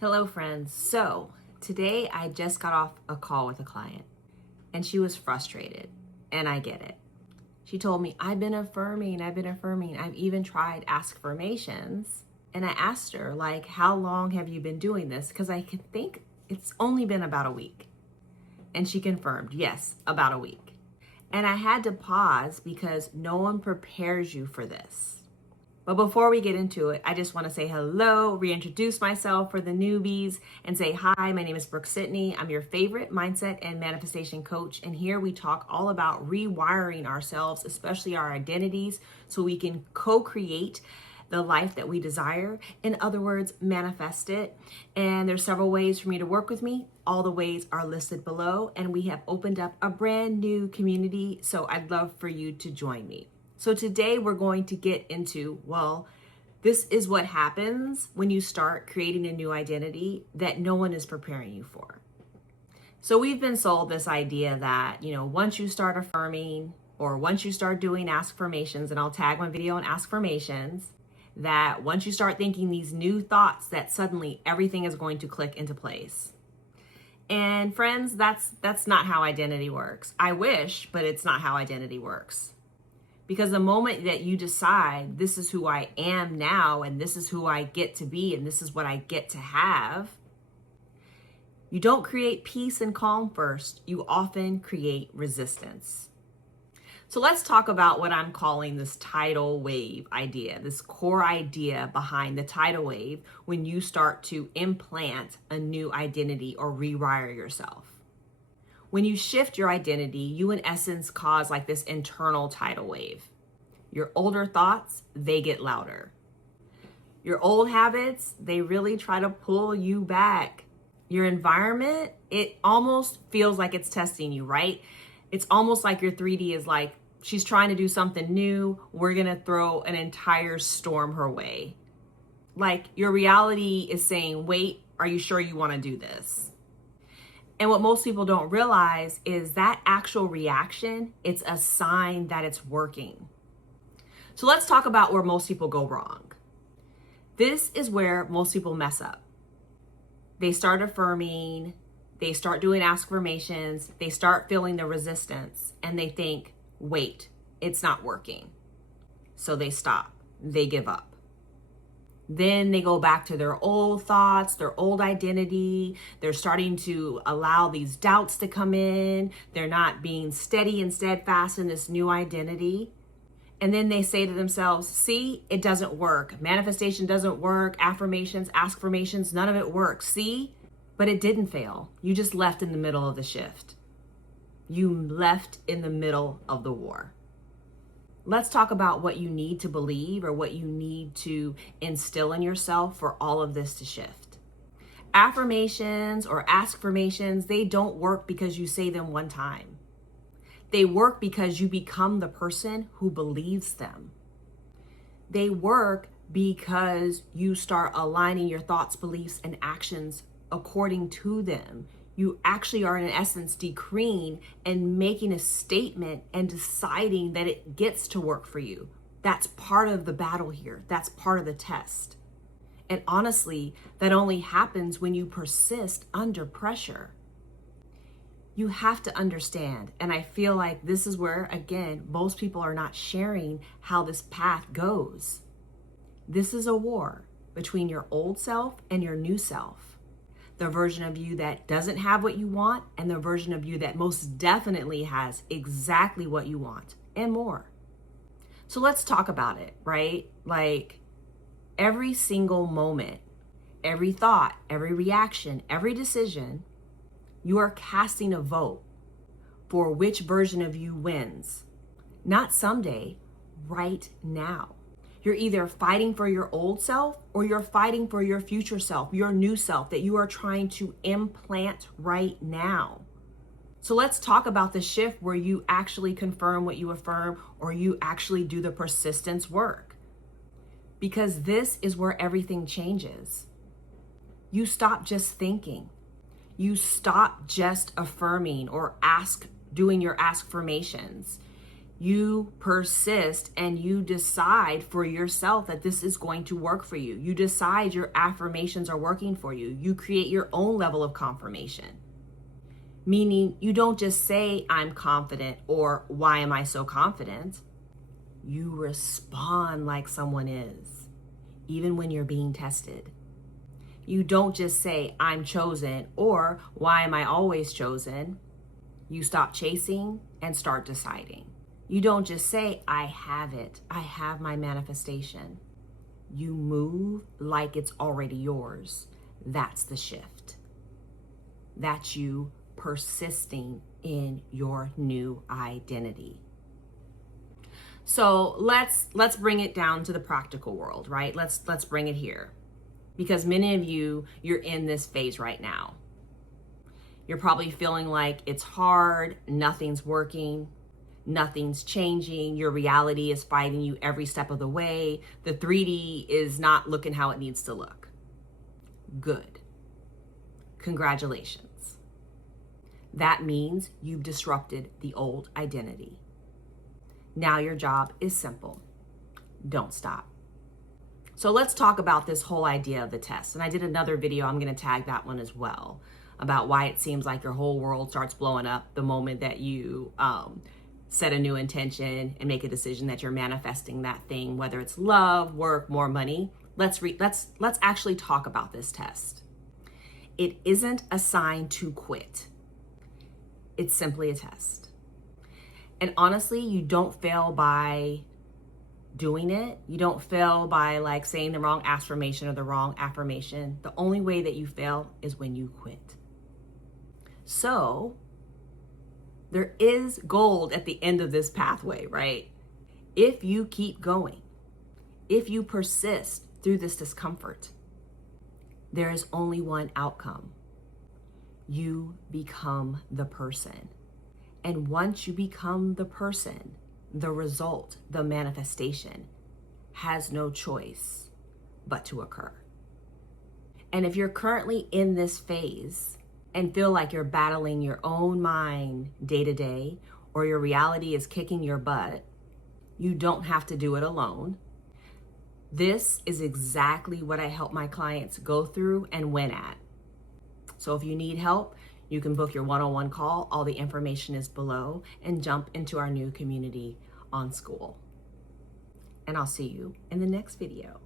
Hello, friends. So today I just got off a call with a client and she was frustrated, and I get it. She told me, I've been affirming. I've even tried affirmations. And I asked her, like, how long have you been doing this? Because I can think it's only been about a week. And she confirmed, yes, about a week. And I had to pause because no one prepares you for this. But before we get into it, I just want to say hello, reintroduce myself for the newbies, and say hi, my name is Brooke-Sidney. I'm your favorite mindset and manifestation coach. And here we talk all about rewiring ourselves, especially our identities, so we can co-create the life that we desire. In other words, manifest it. And there's several ways for me to work with me. All the ways are listed below. And we have opened up a brand new community, so I'd love for you to join me. So today we're going to get into, this is what happens when you start creating a new identity that no one is preparing you for. So we've been sold this idea that, once you start affirming or once you start doing affirmations, and I'll tag my video on affirmations, that once you start thinking these new thoughts, that suddenly everything is going to click into place. And friends, that's not how identity works. I wish, but it's not how identity works. Because the moment that you decide this is who I am now, and this is who I get to be, and this is what I get to have, you don't create peace and calm first. You often create resistance. So let's talk about what I'm calling this tidal wave idea, this core idea behind the tidal wave when you start to implant a new identity or rewire yourself. When you shift your identity, you in essence cause like this internal tidal wave. Your older thoughts, they get louder. Your old habits, they really try to pull you back. Your environment, it almost feels like it's testing you, right? It's almost like your 3D is like, she's trying to do something new. We're going to throw an entire storm her way. Like your reality is saying, wait, are you sure you want to do this? And what most people don't realize is that actual reaction, it's a sign that it's working. So let's talk about where most people go wrong. This is where most people mess up. They start affirming, they start doing affirmations, they start feeling the resistance, and they think, wait, it's not working. So they stop, they give up. Then they go back to their old thoughts, their old identity. They're starting to allow these doubts to come in. They're not being steady and steadfast in this new identity. And then they say to themselves, see, it doesn't work. Manifestation doesn't work. Affirmations, affirmations, none of it works. See, but it didn't fail. You just left in the middle of the shift. You left in the middle of the war. Let's talk about what you need to believe or what you need to instill in yourself for all of this to shift. Affirmations or affirmations, they don't work because you say them one time. They work because you become the person who believes them. They work because you start aligning your thoughts, beliefs, and actions according to them. You actually are in essence decreeing and making a statement and deciding that it gets to work for you. That's part of the battle here. That's part of the test. And honestly, that only happens when you persist under pressure. You have to understand, and I feel like this is where, again, most people are not sharing how this path goes. This is a war between your old self and your new self. The version of you that doesn't have what you want, and the version of you that most definitely has exactly what you want and more. So let's talk about it, right? Like every single moment, every thought, every reaction, every decision, you are casting a vote for which version of you wins. Not someday, right now. You're either fighting for your old self or you're fighting for your future self, your new self that you are trying to implant right now. So let's talk about the shift where you actually confirm what you affirm or you actually do the persistence work. Because this is where everything changes. You stop just thinking. You stop just affirming or doing your affirmations. You persist and you decide for yourself that this is going to work for you. You decide your affirmations are working for you. You create your own level of confirmation. Meaning you don't just say, I'm confident, or why am I so confident? You respond like someone is, even when you're being tested. You don't just say, I'm chosen, or why am I always chosen? You stop chasing and start deciding. You don't just say, I have it, I have my manifestation. You move like it's already yours. That's the shift. That's you persisting in your new identity. So let's bring it down to the practical world, right? Let's bring it here. Because many of you, you're in this phase right now. You're probably feeling like it's hard, nothing's working, nothing's changing, your reality is fighting you every step of the way, the 3D is not looking how it needs to look. Good. Congratulations. That means you've disrupted the old identity. Now your job is simple. Don't stop. So let's talk about this whole idea of the test. And I did another video, I'm going to tag that one as well, about why it seems like your whole world starts blowing up the moment that you set a new intention and make a decision that you're manifesting that thing, whether it's love, work, more money. Let's actually talk about this test. It isn't a sign to quit. It's simply a test. And honestly, you don't fail by doing it. You don't fail by like saying the wrong affirmation or the wrong affirmation. The only way that you fail is when you quit. So there is gold at the end of this pathway, right? If you keep going, if you persist through this discomfort, there is only one outcome. You become the person. And once you become the person, the result, the manifestation, has no choice but to occur. And if you're currently in this phase and feel like you're battling your own mind day to day, or your reality is kicking your butt, you don't have to do it alone. This is exactly what I help my clients go through and win at. So if you need help, you can book your one-on-one call. All the information is below, and jump into our new community on School. And I'll see you in the next video.